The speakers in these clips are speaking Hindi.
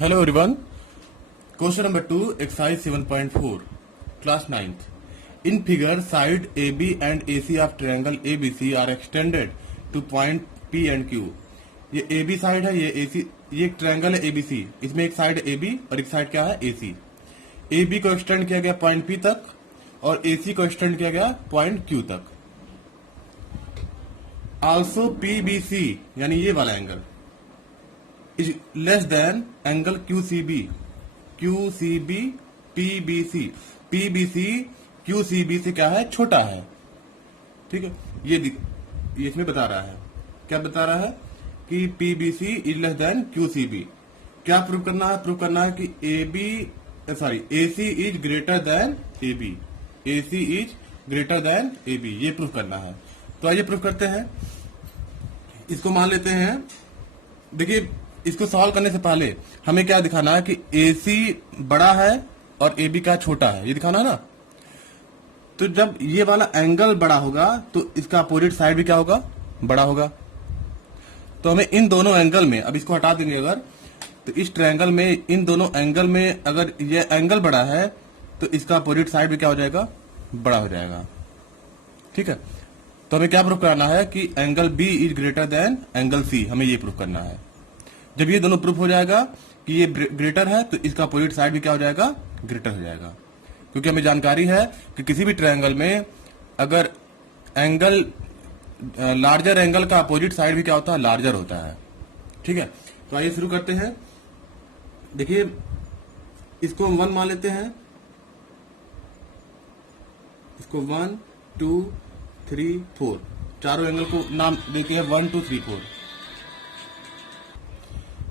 Hello everyone. Question number 2, exercise 7.4, class 9th. In figure, side AB and AC of triangle ABC are extended to point P and Q. ये AB साइड है, ये AC, ये एक ट्रायंगल है ABC. इसमें एक साइड AB और एक साइड क्या है AC. AB को एक्सटेंड किया गया पॉइंट P तक और AC को एक्सटेंड किया गया पॉइंट Q तक. आल्सो PBC यानी ये वाला angle is less than angle QCB. QCB PBC. PBC QCB से क्या है, छोटा है. ठीक है, ये इसमें बता रहा है, क्या बता रहा है कि PBC is less than QCB. क्या प्रूव करना है? प्रूव करना है कि AC is greater than AB. AC is greater than AB. ये प्रूव करना है. तो आइए प्रूव करते हैं. इसको मान लेते हैं. देखिए, इसको सॉल्व करने से पहले हमें क्या दिखाना है कि AC बड़ा है और AB का छोटा है, ये दिखाना है ना. तो जब ये वाला एंगल बड़ा होगा तो इसका अपोजिट साइड भी क्या होगा, बड़ा होगा. तो हमें इन दोनों एंगल में, अब इसको हटा देंगे अगर, तो इस ट्रायंगल में इन दोनों एंगल में अगर ये एंगल बड़ा है तो इसका अपोजिट साइड भी क्या हो जाएगा, बड़ा हो जाएगा. ठीक है, तो हमें क्या प्रूफ करना है कि angle B is greater than angle C. हमें ये प्रूफ करना है. जब ये दोनों प्रूफ हो जाएगा कि ये ग्रेटर है तो इसका अपोजिट साइड भी क्या हो जाएगा, ग्रेटर हो जाएगा. क्योंकि हमें जानकारी है कि किसी भी ट्रायंगल में अगर एंगल लार्जर एंगल का अपोजिट साइड भी क्या होता है, लार्जर होता है. ठीक है, तो आइए शुरू करते हैं. देखिए, इसको हम 1 मान लेते हैं. इसको 1 2 3 4 चारों एंगल को नाम देते हैं 1 2 3 4.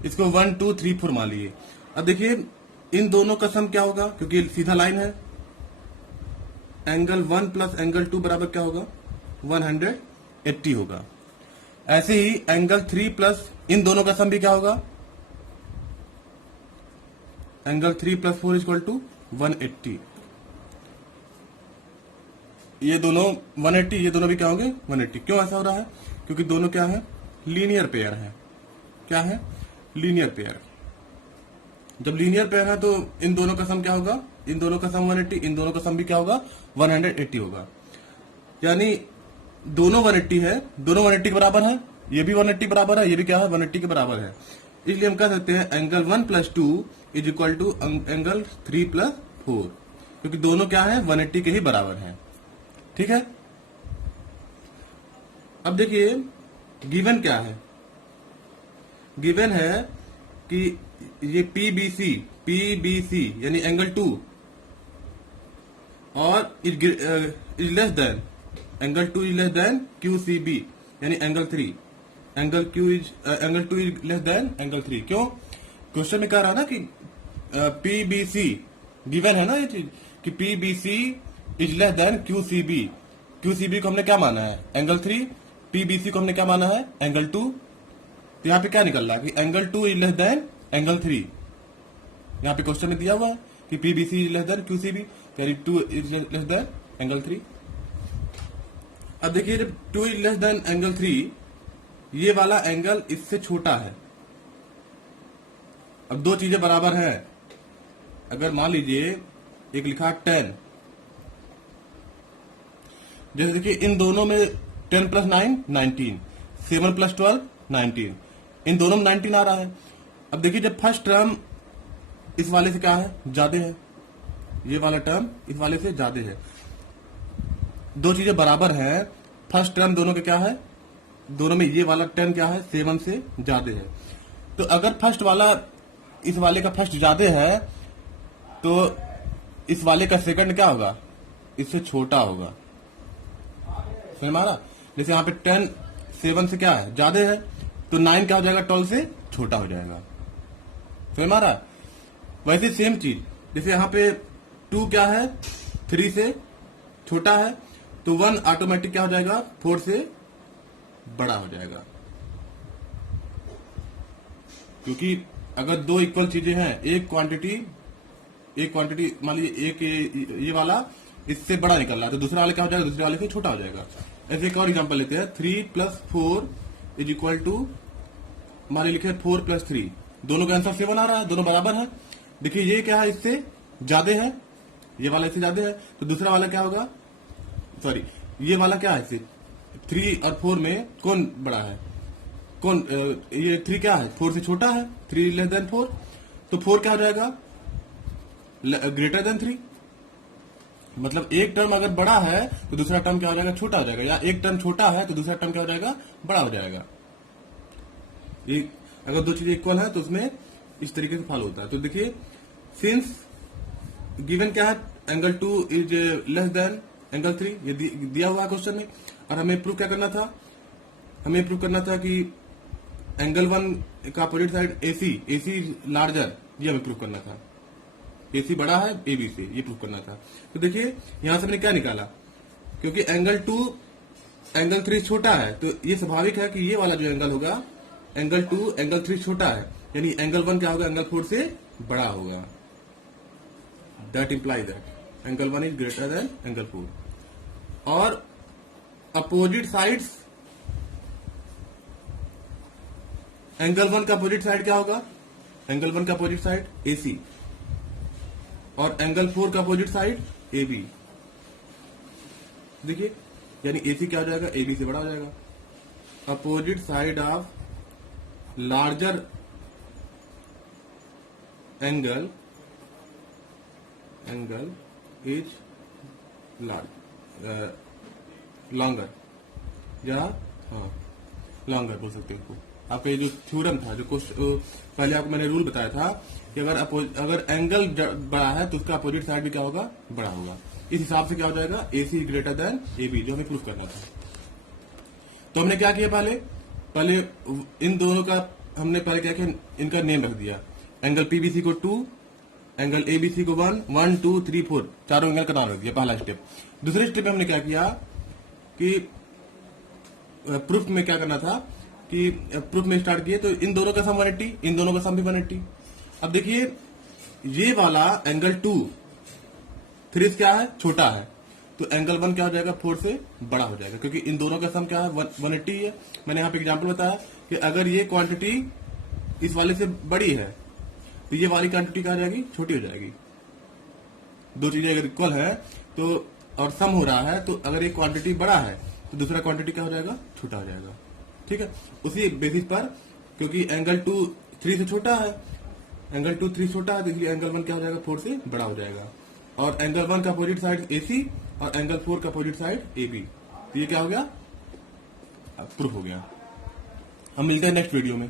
इसको 1 2 3 4 मान लिए. अब देखिए, इन दोनों का सम क्या होगा, क्योंकि सीधा लाइन है. एंगल 1 प्लस एंगल 2 बराबर क्या होगा, 180 होगा. ऐसे ही एंगल 3 प्लस इन दोनों का सम भी क्या होगा, एंगल 3 प्लस 4 इक्वल टू 180. ये दोनों 180, ये दोनों भी क्या होंगे 180. क्यों ऐसा हो रहा है? क्योंकि दोनों क्या है, लीनियर पेयर है. क्या है, लीनियर पेयर. जब लीनियर पेयर है तो इन दोनों का सम क्या होगा, इन दोनों का सम 180, इन दोनों का सम भी क्या होगा, 180 होगा. यानी दोनों 180 है, दोनों 180 के बराबर है. ये भी 180 बराबर है, ये भी क्या है, 180 के बराबर है. इसलिए हम कह सकते हैं angle 1 plus 2 is equal to angle 3 plus 4, क्योंकि दोनों क्या है, 180 के ही बराबर है. ठीक है. अब देखिए, गिवन क्या है. गिवन है कि ये PBC यानी एंगल 2 और is less than angle 2 is less than QCB यानी angle 3. Angle 2 is less than angle 3. क्यों? क्वेश्चन में कह रहा ना कि PBC गिवन है ना ये चीज कि PBC is less than QCB. QCB को हमने क्या माना है, एंगल 3. PBC को हमने क्या माना है, एंगल 2. तो यहाँ पे क्या निकल रहा है कि angle 2 is less than angle 3. यहाँ पे क्वेश्चन में दिया हुआ है कि PBC is less than QCB, यानी 2 इज लेस देन एंगल 3. अब देखिए, जब 2 इज लेस देन एंगल 3, ये वाला एंगल इससे छोटा है. अब दो चीजें बराबर हैं. अगर मान लीजिए एक लिखा 10, जैसे देखिए इन दोनों में 10 प्लस 9 19, 7 प्लस 12 19, इन दोनों में 19 आ रहा है. अब देखिए, जब फर्स्ट टर्म इस वाले से क्या है, ज्यादा है. ये वाला टर्म इस वाले से ज्यादा है. दो चीजें बराबर हैं. फर्स्ट टर्म दोनों के क्या है, दोनों में ये वाला टर्म क्या है, 7 से ज्यादा है. तो अगर फर्स्ट वाला इस वाले का फर्स्ट ज्यादा है तो इस वाले का सेकंड क्या होगा, इससे छोटा होगा. समझ में आ रहा? जैसे यहाँ पे 10 7 से क्या है, ज्यादा है, तो 9 क्या हो जाएगा, 12 से छोटा हो जाएगा. समझ में आ रहा? वैसे सेम चीज, जैसे यहाँ पे 2 क्या है, 3 से छोटा है, तो 1 ऑटोमेटिक क्या हो जाएगा, 4 से बड़ा हो जाएगा. क्योंकि अगर दो इक्वल चीजें हैं, एक क्वांटिटी मान लीजिए एक ये वाला इससे बड़ा निकल रहा है तो दूसरा वाले क्या हो जाएगा, दूसरे वाले से छोटा हो जाएगा. ऐसे एक और एग्जांपल लेते हैं. 3 प्लस 4 इज इक्वल टू, हमारे लिखे 4 प्लस 3, दोनों का आंसर 7 आ रहा है, दोनों बराबर है। देखिए ये क्या है, इससे ज्यादा है, ये वाला इससे ज्यादा है, तो दूसरा वाला क्या होगा, सॉरी ये वाला क्या है, इससे 3 और 4 में कौन बड़ा है, कौन ये 3 क्या है, 4 से छोटा है, 3 लेस देन 4, तो 4 क्या हो जाएगा, ग्रेटर देन 3। मतलब एक टर्म अगर बड़ा है तो दूसरा टर्म क्या हो जाएगा, छोटा हो जाएगा, या एक टर्म छोटा है तो दूसरा टर्म क्या हो जाएगा, बड़ा हो जाएगा। ये अगर दो चीजें इक्वल है तो उसमें इस तरीके से फॉलो होता है। तो देखिए सिंस गिवन क्या है, angle 2 is less than angle 3, ये दिया हुआ है क्वेश्चन में, और हमें प्रूव क्या करना था, हमें प्रूव करना था कि एंगल 1 का अपोजिट साइड एसी लार्जर, ये हमें प्रूव करना था, एसी बड़ा है एबी से, ये प्रूव करना था। तो देखिए यहां से हमने क्या निकाला, क्योंकि एंगल 2 एंगल 3 छोटा है, तो ये स्वाभाविक है कि ये वाला जो एंगल होगा, एंगल 2 एंगल 3 छोटा है, यानी एंगल 1 क्या होगा, एंगल 4 से बड़ा होगा। That imply that angle 1 is greater than angle 4। और अपोजिट साइड्स, एंगल 1 का अपोजिट साइड क्या होगा, एंगल 1 का अपोजिट साइड एसी, और एंगल 4 का अपोजिट साइड AB। देखिए यानी AC क्या हो जाएगा, AB से बड़ा हो जाएगा। Opposite side of larger angle is longer, या हाँ लॉन्गर बोल सकते हैं इसको। आपका ये जो थ्योरम था, जो पहले आपको मैंने रूल बताया था कि अगर एंगल बड़ा है तो उसका अपोजिट साइड भी क्या होगा, बड़ा होगा। इस हिसाब से क्या हो जाएगा, AC ग्रेटर देन AB, जो हमें प्रूफ करना था। तो हमने क्या किया, पहले इन दोनों का हमने पहले क्या किया, इनका नेम रख दिया। एंगल PBC को 2, एंगल ABC को 1, 1 2 3 4, चारों एंगल का नाम रख दिया, पहला स्टेप। दूसरे स्टेप में हमने क्या किया कि प्रूफ में क्या करना था कि प्रूफ में स्टार्ट किए, तो इन दोनों का सम 180, इन दोनों का सम भी 180। अब देखिए ये वाला एंगल 2 3 क्या है, छोटा है, तो एंगल 1 क्या हो जाएगा, 4 से बड़ा हो जाएगा, क्योंकि इन दोनों का सम क्या है, 180 है। मैंने यहाँ पे एग्जांपल बताया कि अगर ये क्वांटिटी इस वाले से बड़ी है तो ये वाली क्वांटिटी क्या हो जाएगी, छोटी हो जाएगी। दो चीजें अगर इक्वल है तो और सम हो रहा है, तो अगर एक क्वांटिटी बड़ा है तो दूसरा क्वांटिटी क्या हो जाएगा, छोटा हो जाएगा। ठीक है, उसी बेसिस पर, क्योंकि एंगल 2 3 से छोटा है, एंगल 2 3 छोटा है, तो इसलिए एंगल 1 क्या हो जाएगा, 4 से बड़ा हो जाएगा। और एंगल 1 का अपोजिट साइड AC और एंगल 4 का अपोजिट साइड AB। तो ये क्या हो गया, प्रूफ हो गया। हम मिलते हैं नेक्स्ट वीडियो में।